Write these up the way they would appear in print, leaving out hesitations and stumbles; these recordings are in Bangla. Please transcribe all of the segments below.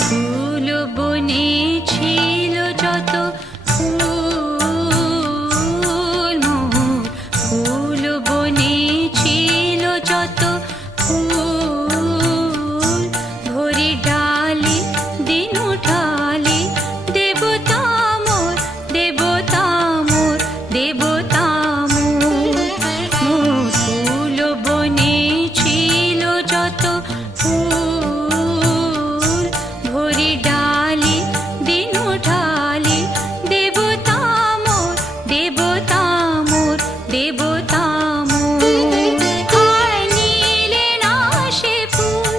ফুল বনে ছিল যত ফুল মোর ফুল বনে ছিল যত ফুল ভরি ডালে দিন উঠালে দেবতা মোর দেবতা মোর দেবতা মোর মোর ফুল বনে ছিল যত ফুল ভরি ডালে দিন উঠালে দেবতা মোর দেবতা মোর দেবতা মোর হায় নীলে না সে ফুল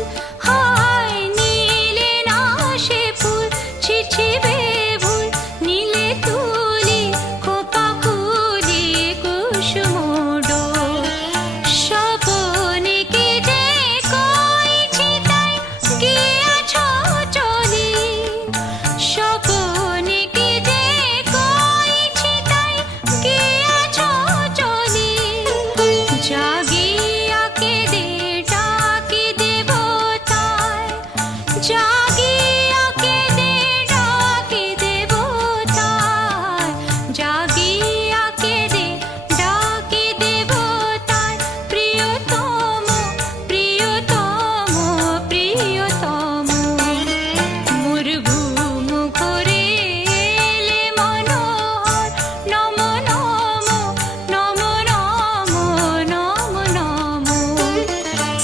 হায় নীলে না সে ফুল ছিছিবে ভুল নীলে তুলি খোপা খুলি কুসুম ডোল স্বপনে কে যে কইছি তাই কে আছো চলি স্বপনে কে যে কইছি তাই কে আছো চলি জাগিয়া কে দে ডাকি দেবতায় জাগিয়া কে দে ডাকি দেবতায় জাগিয়া কে দে ডাকি দেবতায় প্রিয়তম প্রিয়তম প্রিয়তম মোর ঘুম করে এলে মনোহর নম নম নম নম নম নম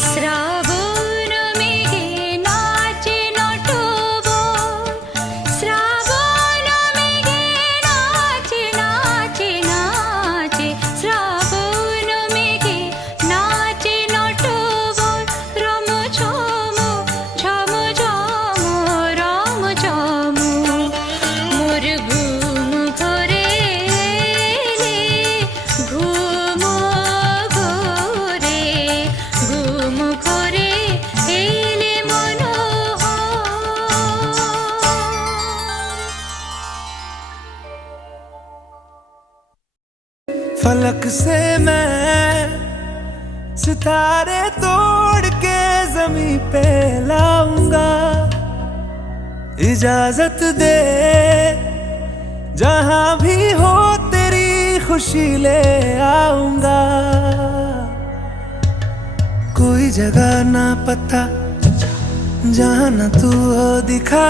শ্রাবণ মেঘে নাচে নটবর শ্রাবণ মেঘে নাচে নাচে নাচে শ্রাবণ মেঘে নাচে নটবর রম ঝম ঝম ঝম রম ঝম মোর ঘুম ঘরে এলে ঘুম ঘরে এলে फलक से मैं सितारे तोड़ के जमीन पे लाऊंगा इजाजत दे जहां भी हो तेरी खुशी ले आऊंगा कोई जगह ना पता जहां न तू हो दिखा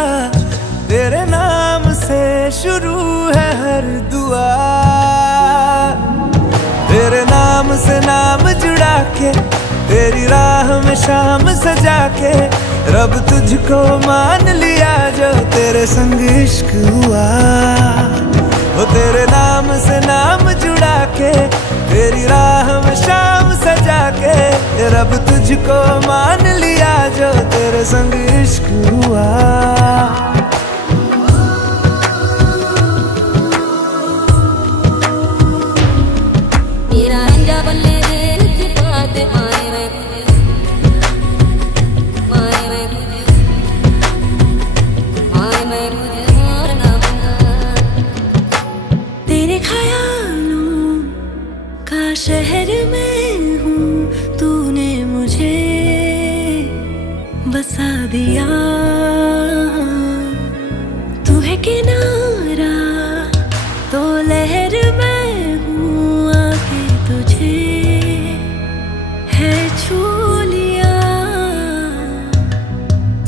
तेरे नाम से शुरू है हर दुआ तेरे नाम से नाम जुड़ा के तेरी राह में शाम सजा के रब तुझको मान लिया जो तेरे संग इश्क हुआ वो तेरे नाम से नाम जुड़ा के तेरी राह में शाम सजा के रब तुझको मान लिया जो तेरे संग इश्क हुआ मेरा अंजा बल्ले दिल की बात मारे मैं और ना बना तेरे ख्यालों का शहर में हूँ तूने मुझे बसा दिया तू है किनारा तो लहर में हूँ आके तुझे है छू लिया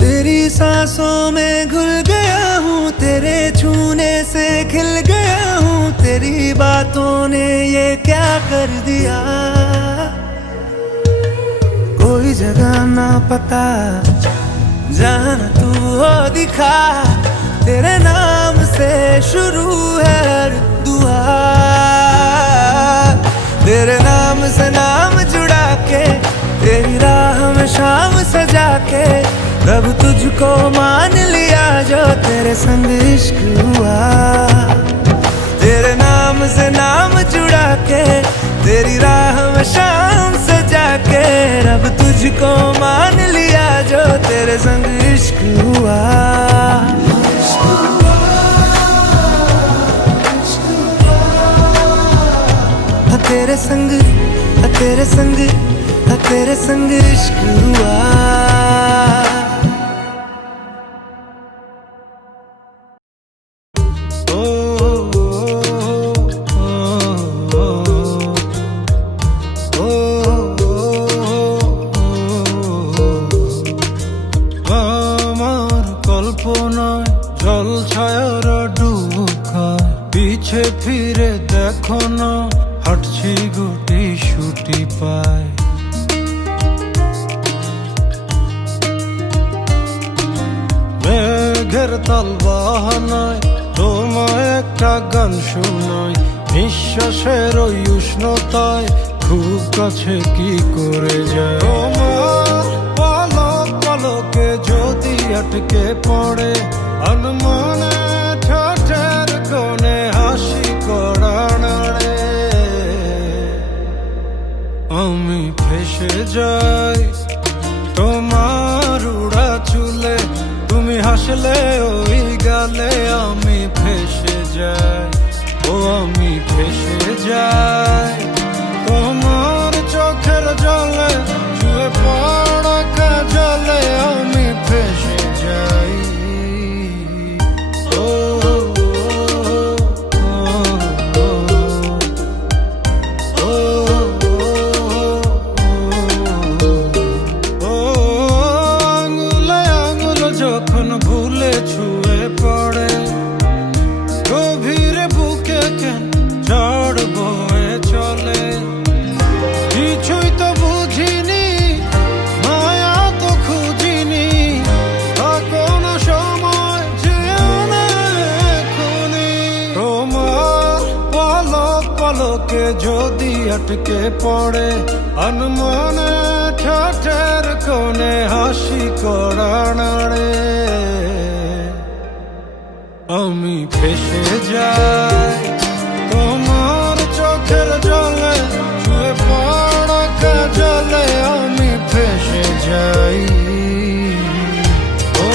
तेरी सांसों में घुल गया हूँ तेरे छूने से खिल गया हूँ तेरी बातों ने ये क्या कर दिया कोई जगह ना पता जहाँ न तू हो दिखा तेरे नाम से शुरू है हर दुआ तेरे नाम से नाम जुड़ा के तेरी राह में शाम सजा के रब तुझको मान लिया जो तेरे संग इश्क हुआ तेरे नाम से नाम जुड़ा के तेरी राह में शाम सजा के रब तुझको मान लिया जो तेरे संग इश्क हुआ तेरे संग तेरे संग तेरे संग इश्क हुआ। নয় জল ছায়ার ডুব খায় পিছে ফিরে দেখো না হাঁটছি গুটি শুটি পায় মেঘের তাল বাহানায় তোমায় একটা গান শোনায় নিঃশ্বাসের ওই উষ্ণতায় খুব কাছে কি করে যায় তোমার পলক পলকে যদি আটকে পড়ে আনমনে ঠোঁটের কোণে হাসি করা নাড়ে আমি ফেসে যাই তোমার উড়া চুলে তুমি হাসলে ওই গালে আমি ফেসে যাই ও আমি ফেসে যাই তোমার চোখের জলে ছুঁয়ে পড়া কাজলে আমি ফেসে যাই ও যখন ভুলে ছুঁয়ে পড়ে গভীরে বুকে কেন ঝড় বয়ে চলে কিছুই তো বুঝিনি মায়া তো খুঁজিনি কোন সময় যেখনি তোমার পলক পলকে যদি আটকে পড়ে আনমনে ঠোঁটের কোণে হাসি করা নাড়ে আমি ফেসে যাই তোমার চোখের জলে ছুঁয়ে পড়া কাজলে আমি ফেসে যাই ও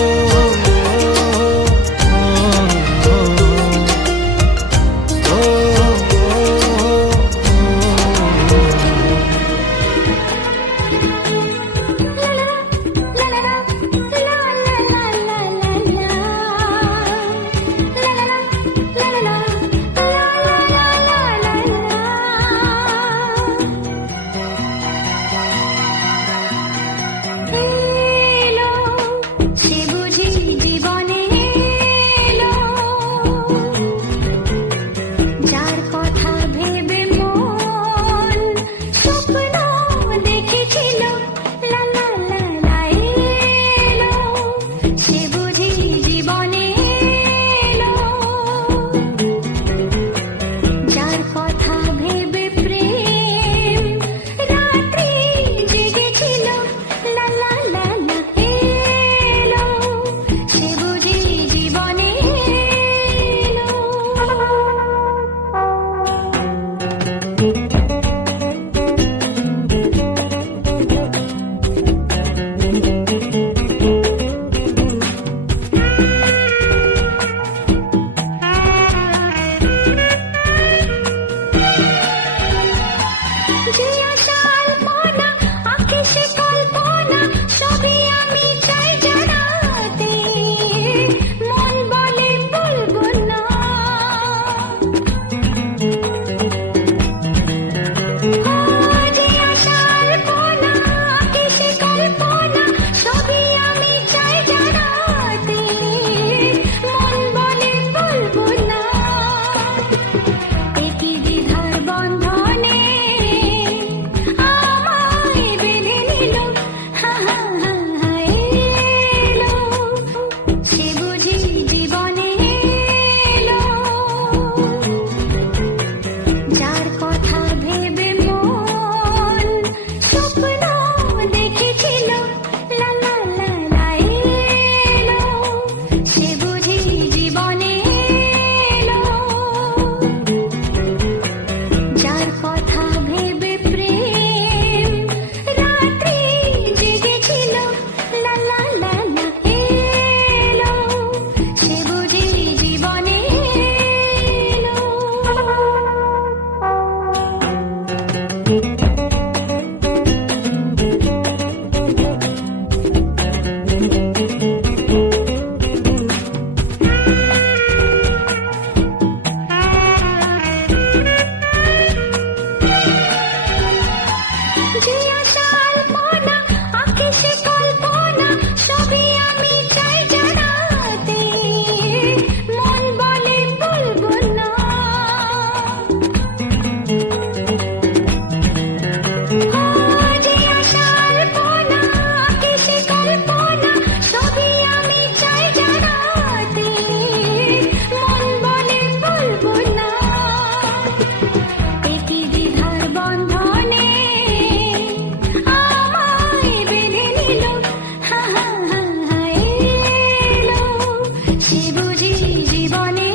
বুঝি জীবনে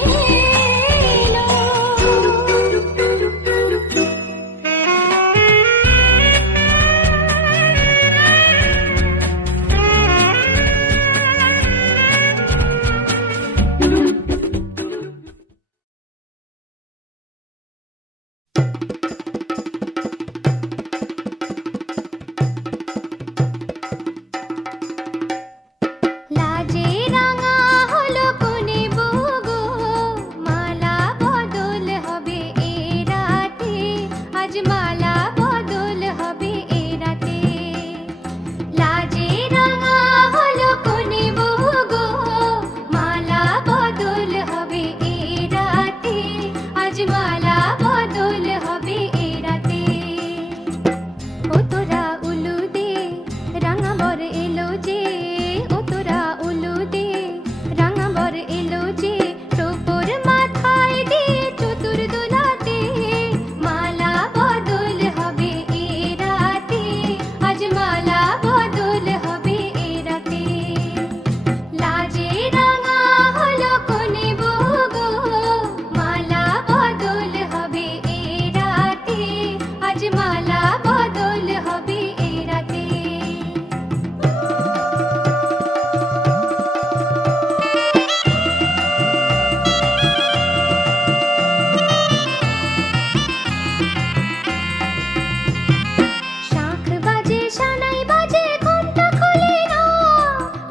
এলো। লাজে রাঙা হলো কোনে বগো, মালা বদল হবে এ রাতে, আজ মালা বদল হবে এ রাতে। লাজে রাঙা হলো কোনে বগো, মালা বদল হবে এ রাতে, আজ মালা বদল হবে এ রাতে। ও তোরা উলু দে রাঙা বর এলো যে, ও তোরা উলু দে রাঙা বর এলো যে, টোপর মাথায় দিয়ে চতুর দোলাতে, মালা বদল হবে এ রাতে, আজ মালা বদল হবে এ রাতে। লাজে রাঙা হলো কোনে বগো, মালা বদল হবে এ রাতে, আজ মালা বদল হবে এ রাতে। শাঁখ বাজে সানাই বাজে ঘন্টা খোলে না,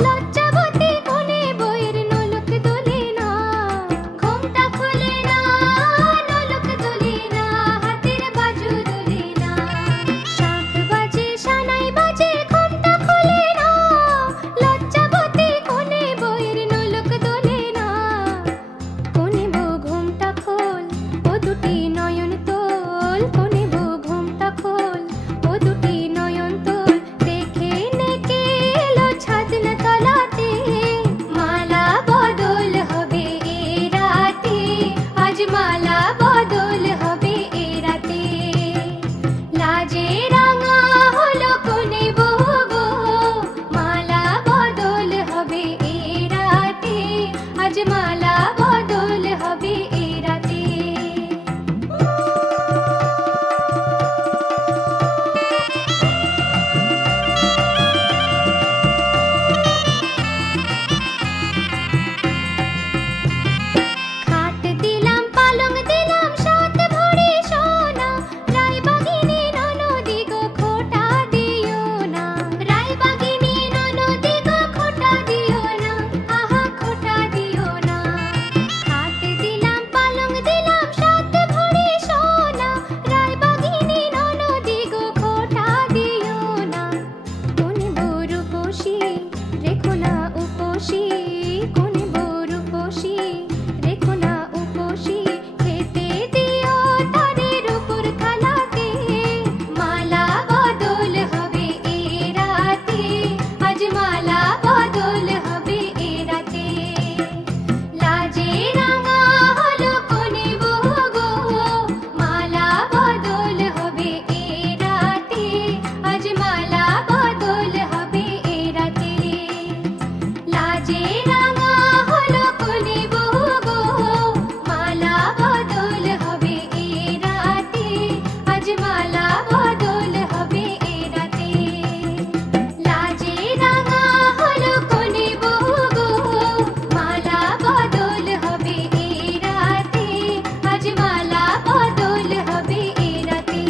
লজ্জাবতী কোনে বইয়ের নোলক দোলে না। ঘোমটা খোলে না, নোলক দোলে না, হাতের বাজু দোলে না। শাঁখ বাজে সানাই বাজে ঘন্টা খোলে না, লজ্জাবতী কোনে বইয়ের নোলক দোলে না। কোনে বউ ঘোমটা খোল, ও দুটি নয়ন তোল, কোনে বউ ঘোমটা খোল, ও দুটি নয়ন তোল, দেখে নেকে এলো ছাদনা তলাতে, মালা বদল হবে এ রাতে, আজ মালা বদল হবে এ রাতে। লাজে রাঙা হলো কোনে বগো, মালা বদল হবে এ রাতে, আজ মালা বদল হবে এ রাতে। খাট দিলাম পালং দিলাম সাত ভরি সোনা, রায়বাগিনী ননদি গো খোটা দিও না, রায়বাগিনী ননদি গো খোটা দিও না, আহা খোটা দিও না। খাট দিলাম পালং দিলাম সাত ভরি সোনা, রায়বাগিনী ননদি গো খোটা দিও না। কোনে বউ রূপসী রেখো না উপসী, কোনে বউ রূপসী রেখো না উপসী, খেতে দিও তারের উপর থালাতে, মালা বদল হবে এ রাতে, আজ মালা বদল হবে এ রাতে। লাজে রাঙা হলো কোনে বগো, মালা বদল হবে এ রাতে, আজ মালা বদল হবে এ রাতে। লাজে রাঙা হলো কোনে বগো, মালা বদল হবে এ রাতে, আজ মালা বদল হবে এ রাতে। লাজে রাঙা হলো কোনে বগো, মালা বদল হবে এ রাতে, আজ মালা বদল হবে এ রাতে।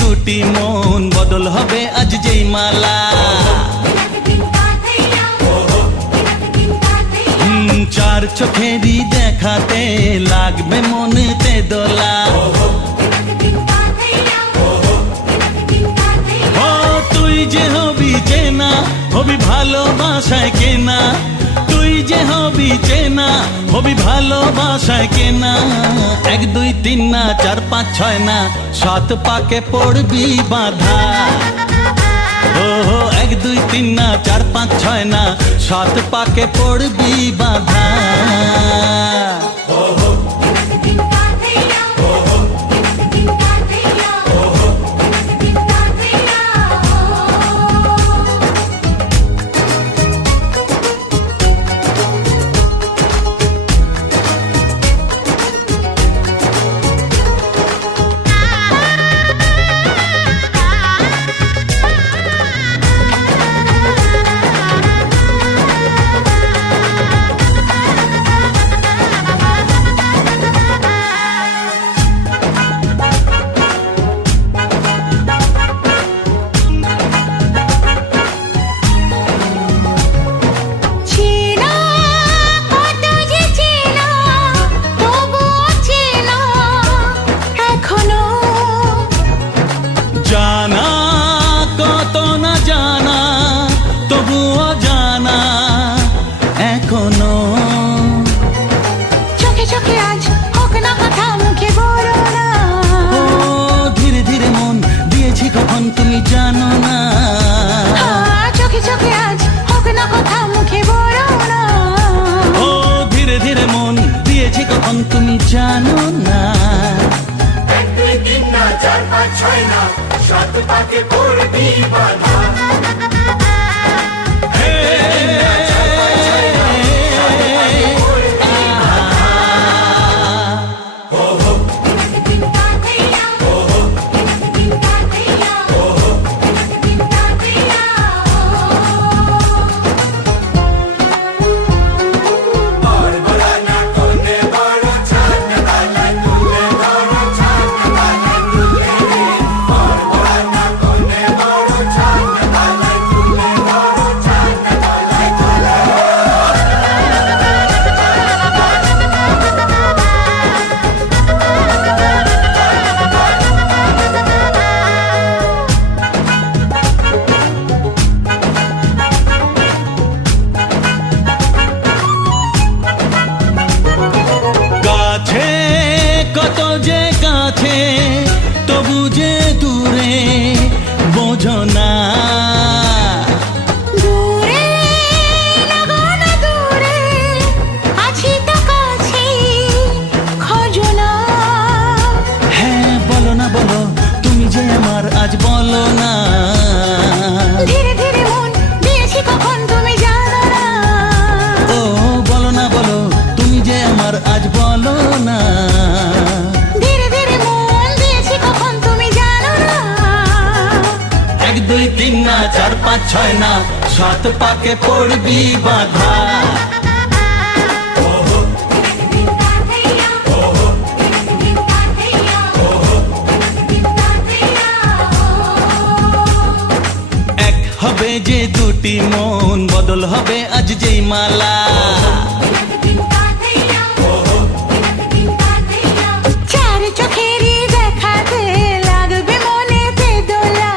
দুটি মন বদল হবে আজ যেই মালা। চার চোখেরই দেখাতে লাগবে মনেতে দোলা। ও তুই যে হবি চেনা, হবি ভালোবাসায় কেনা, তুই যে হবি চেনা, হবি ভালোবাসায় কেনা। 1 2 3 না 4 5 6 না 7 পাকে পড়বি বাধা। ও 1 2 3 না 4 5 6 না 7 পাকে পড়বি বাধা। চেনা কত যে চেনা তবুও চেনা এখনো, জানা কত না জানা তবুও জানা এখনো। চোখে চোখে আজ হোক না কথা মুখে বলো না। ও ধীরে ধীরে মন দিয়েছি কখন তুমি জানো না। চোখে চোখে আজ হোক না কথা মুখে বলো না। ও ধীরে ধীরে মন দিয়েছি কখন তুমি জানো না। 1 2 3 না 4 5 6 না 7 পাকে পড়বি বাধা। কাছে কত যে কাছে তবু যে দূরে বোঝো না। দূরে লাগো না দূরে আছি তো কাছে খোঁজো না। হ্যাঁ বলো না বলো তুমি যে আমার আজ বলো না। ধীরে ধীরে মন দিয়েছি কখন তুমি জানো না। ও বলো না বলো তুমি যে আমার আজ বলো না। ধীরে ধীরে মন দিয়েছি কখন তুমি জানো না। 1 2 3 না 4 5 6 না 7 পাকে পড়বি বাধা। এক হবে যে দুটি মন বদল হবে আজ যেই মালা। চার চোখেরই দেখাতে লাগবে মনেতে দোলা।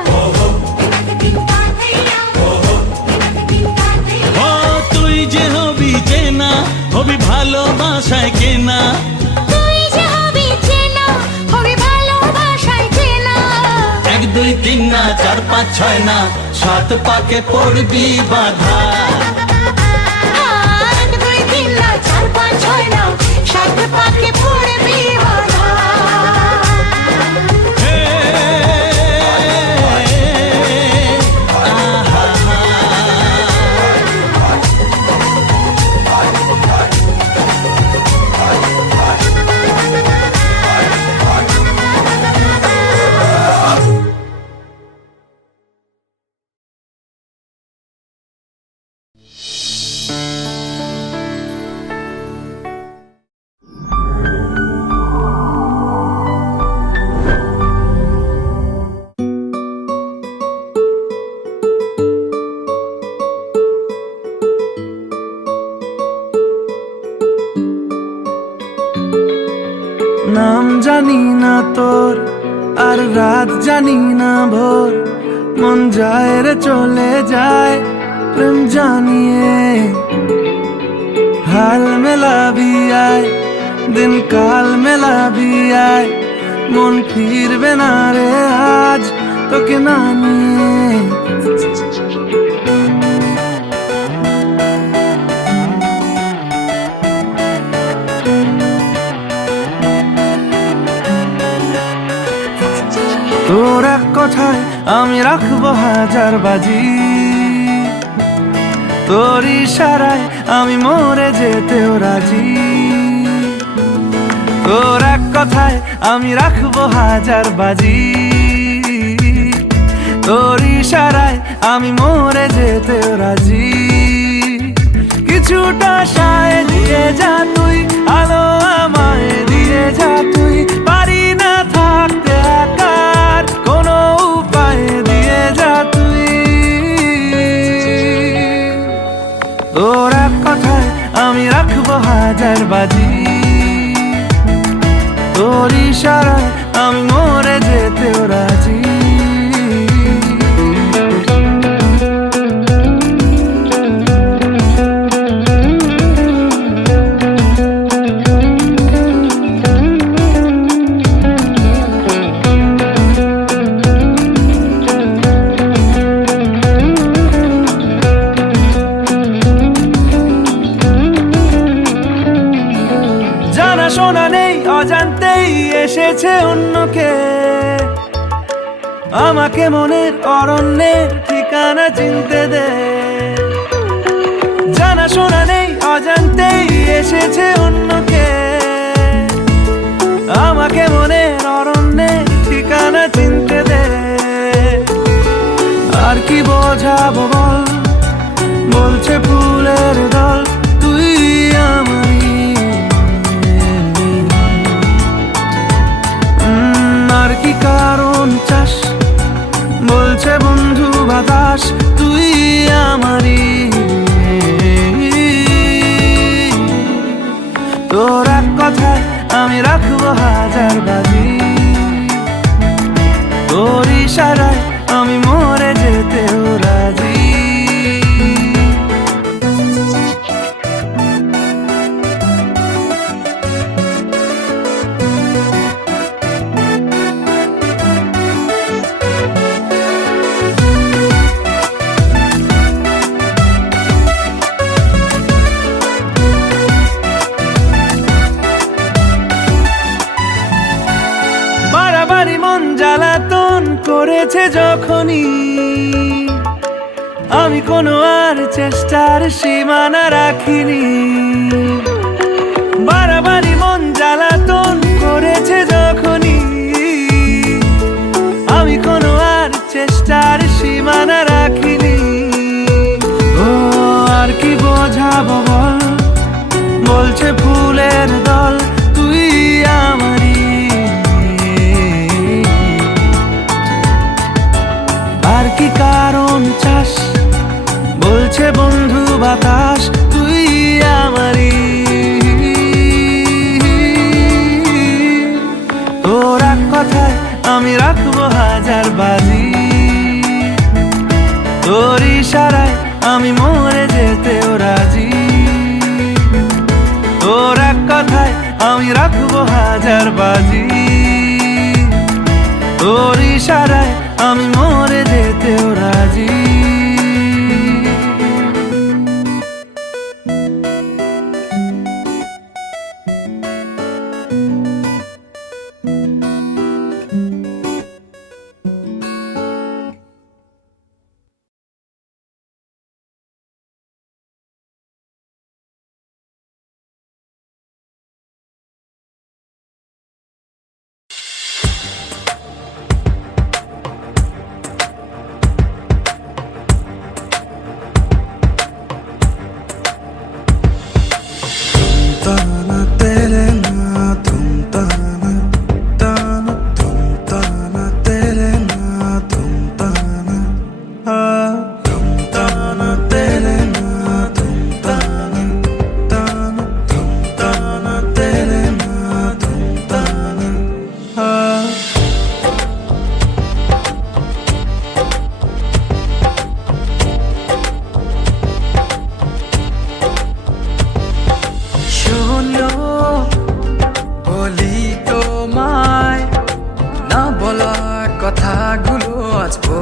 ও তুই যে হবি চেনা, হবি ভালোবাসায় কেনা, তুই যে হবি চেনা, হবি ভালোবাসায় চেনা। 1 2 3 না 4 5 6 না 7 পাকে পড়বি বাধা। 1 2 3 না 4 5 6 না 7 পাকে পড়বি নাম জানি না তোর, আর রাত জানি না ভোর, মন যায় রে চলে যায় প্রেম জানিয়ে। হাল মেলাবি আয়, দিন কাল মেলাবি আয়, মন ফিরবে না রে আজ তোকে না নিয়ে। তোর এক কথায় আমি রাখবো হাজার বাজি, তোর ইশারায় আমি মরে যেতেও রাজি। তোর এক কথায় আমি রাখবো হাজার বাজি, তোর ইশারায় আমি মরে যেতেও রাজি। কিছুটা সায় দিয়ে যা তুই, আলো আমায় দিয়ে যা তুই, পারি না থাকতে একার কোনো উপায় দিয়ে যা তুই। তোর এক কথায় আমি রাখবো হাজার বাজি, তোর ইশারায় আমি মরে যেতেও রাজি। জানা শোনা নেই অজান্তেই এসেছে অন্যকে, আমাকে মনের অরণ্যের ঠিকানা চিনতে দে। জানা শোনা নেই অজান্তেই এসেছে অন্যকে, আমাকে মনের অরণ্যের ঠিকানা চিনতে দে। আর কি বোঝাবো বল, বলছে ফুলের দল তুই আমারই। আর কি কারণ চাস, বলছে বন্ধু বাতাস তুই আমারই। তোর এক কথায় আমি রাখবো হাজার বাজি, তোর ইশারায় আমি মরে যেতেও রাজি। বাড়াবাড়ি মন জ্বালাতন করেছে যখনই, আমি কোনো আর চেষ্টার সীমানা রাখিনি। বাড়াবাড়ি মন জ্বালাতন করেছে যখনই, আমি কোনো আর চেষ্টার সীমানা রাখিনি। ও আর কি বোঝাবো বল, বলছে ফুলের দল তুই আমারই। আর কি কারণ চাস, বলছে বন্ধু বাতাস তুই আমারই। তোর এক কথায় আমি রাখবো হাজার বাজি, তোর ইশারায় আমি মরে যেতেও রাজি। তোর এক কথায় আমি রাখবো হাজার বাজি, তোর ইশারায় আমি মরে যেতেও রাজি।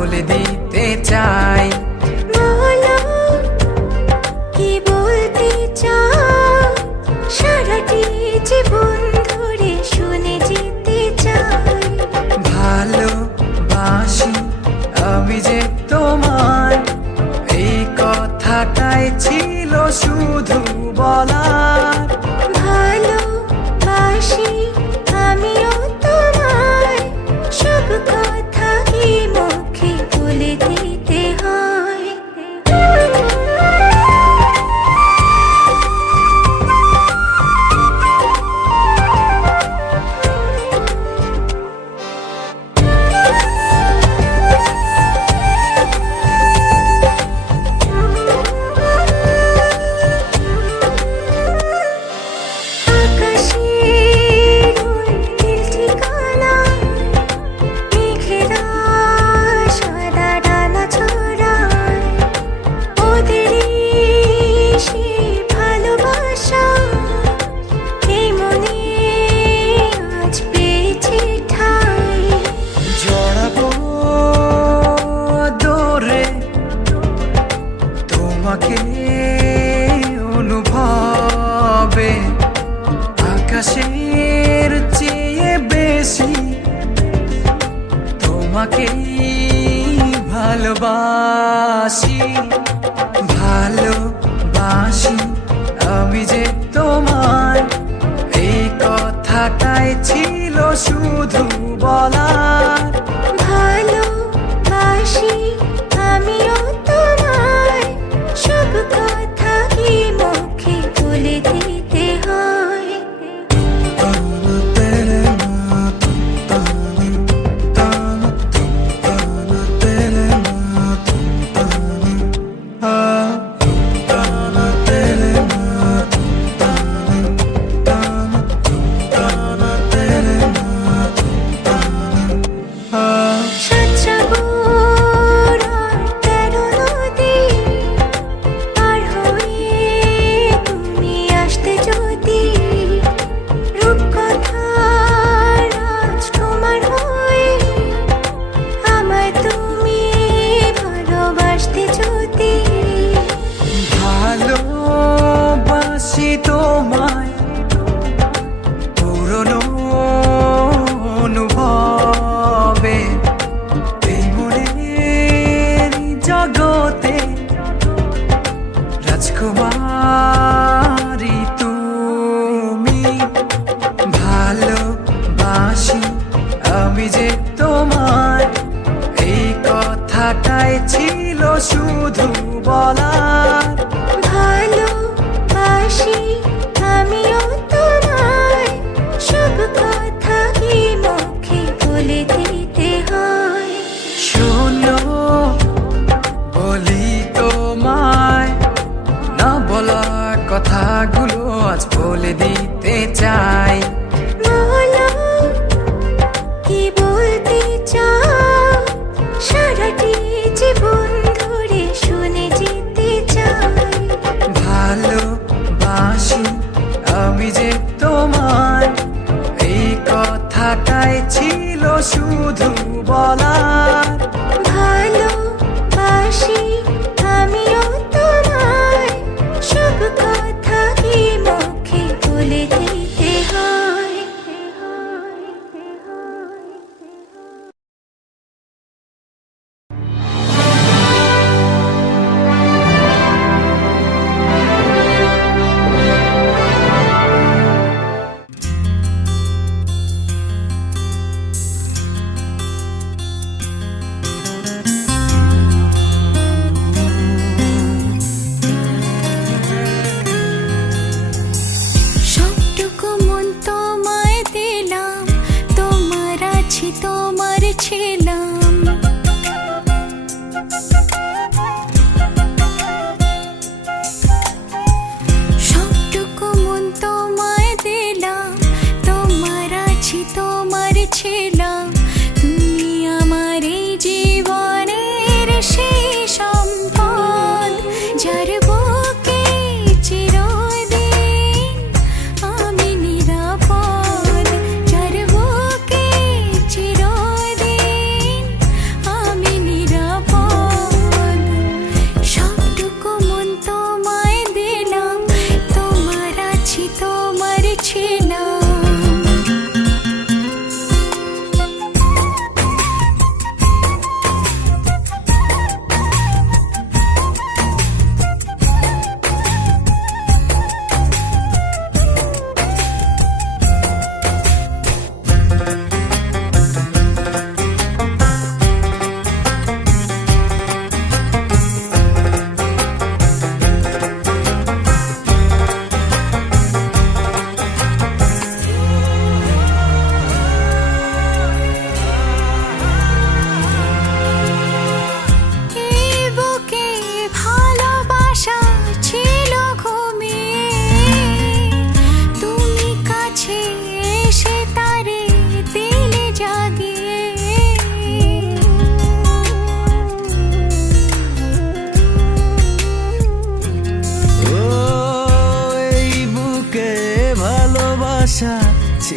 বলে দিতে চাই। বলো কি বলতে চাও, সারাটি জীবন ধরে শুনে যেতে চাই। ভালোবাসি আমি যে তোমায়, এই কথাটাই ছিল শুধু বলার। ভালোবাসি আমিও তোমায়, সব কথা কি মুখে বলে দিতে হয়? আকাশের ওই নীল ঠিকানা, মেঘেরা সাদা ডানা ছড়ায়, ওদেরই সেই ভালোবাসা এই মনে আজ পেয়েছে ঠাঁই। জড়াবো দৌড়ে তোমাকে অনুভবে, আকাশের চেয়ে বেশি তোমাকেই ভালোবাসি। ভালোবাসি আমি যে তোমায়, এই কথাটাই ছিল শুধু বলার। ভালোবাসি আমিও তোমায়, সব কথা কি মুখে বলে দিতে হয়? সাতসাগর আর 13 নদী পার হয়ে তুমি আসতে যদি, রূপকথার আজ তোমার হয়ে আমায় তুমি ভালোবাসতে যদি। ভালোবাসি তোমায় পুরনো অনুভবে, এই মনের জগতে রাজকুমারী তুমি। ভালোবাসি আমি যে তোমায়, এই কথাটাই ছিল শুধু বলার। ভালোবাসি আমিও তোমায়, সব কথা কি মুখে বলে দিতে হয়? শোনো বলি তোমায়, না বলা কথাগুলো আজ বলে দিতে চাই। বলো কি বলতে চাও, সারাটি জীবন ধরে শুনে যেতে চাই। ভালোবাসি আমি যে তোমায়, এই কথাটাই ছিল শুধু বলার। ভালোবাসি আমিও তোমায়, সব কথা কি মুখে বলে দিতে হয়?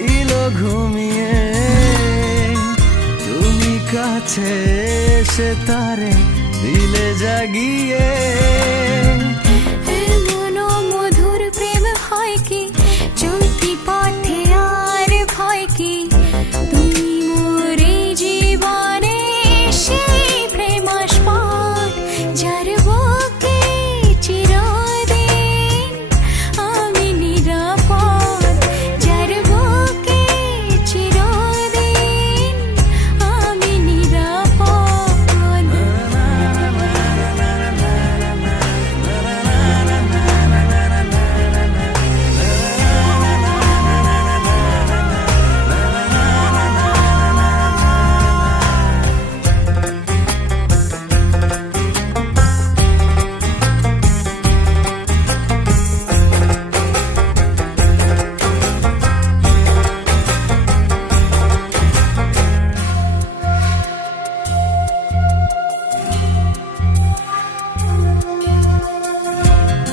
ছিল ঘুমিয়ে, তুমি কাছে এসে তারে দিলে জাগিয়ে। এমনও মধুর প্রেম হয় কি, চলতি পথে আর ভয় কি, তুমি মোরে জীবনে সেই প্রেম স্পট, যার বুকে চিরদিন আমি নিরাপদ, যার বুকে চিরদিন আমি নিরাপদ।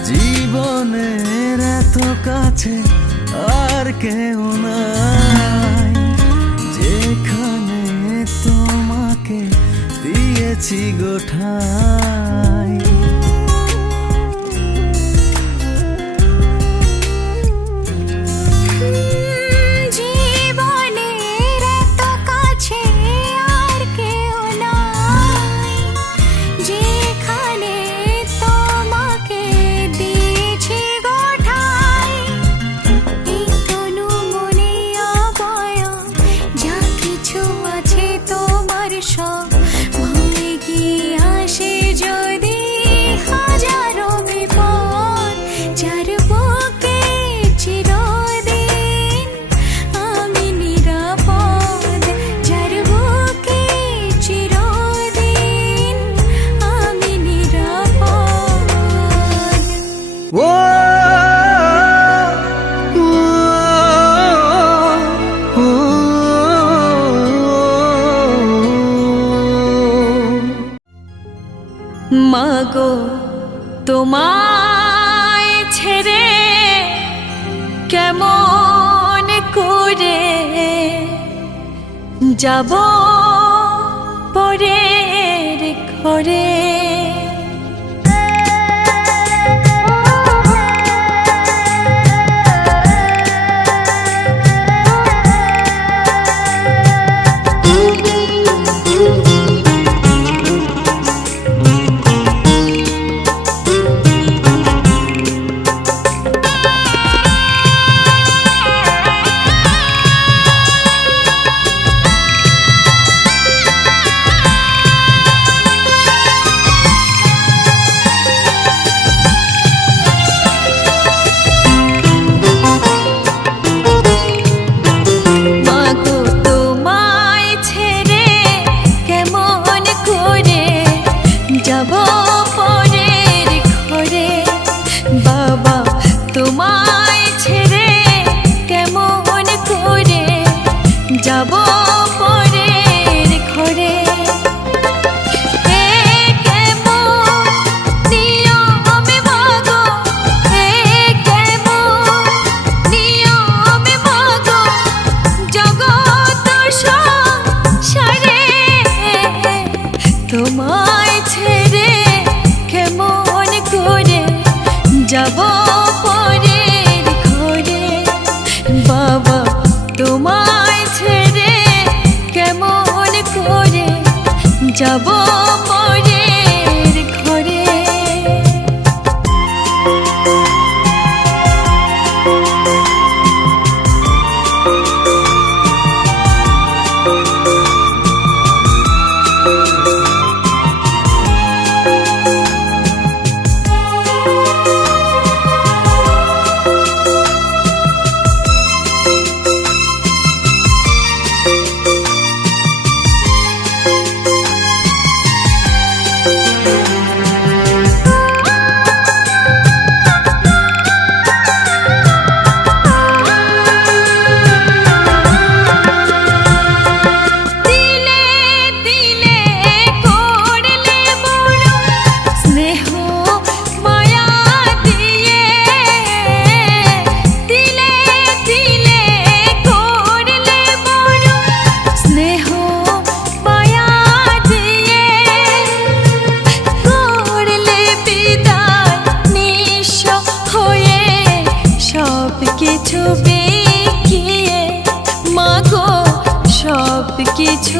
জীবনের এত কাছে আর কেউ নাই, যেখানে তোমাকে দিয়েছি গোঠাই। জীবনের এত কাছে আর কেউ নাই, যেখানে তোমাকে দিয়েছি গোঠাই। এই তনু মনে অবয়ব যা কিছু আছে তোমার সব, ভুলে গিয়ে আসে যদি হাজারো বিপদ, যার বুকে চিরদিন আমি নিরাপদ, যার বুকে চিরদিন আমি নিরাপদ। ও মাগো তোমায় ছেড়ে কেমন করে যাব পরের ঘরে। মাগো তোমায় ছেড়ে কেমন করে যাব পরের ঘরে, বাবা তোমায় ছেড়ে কেমন করে যাব পরের ঘরে। এ কেমন নিয়মে মাগো, এ কেমন নিয়মে মাগো, জগৎ সংসারে তোমায় ছেড়ে কেমন করে যাব পরের ঘরে, বাবা তোমায় ছেড়ে কেমন করে যাব পরের ঘরে। কিছু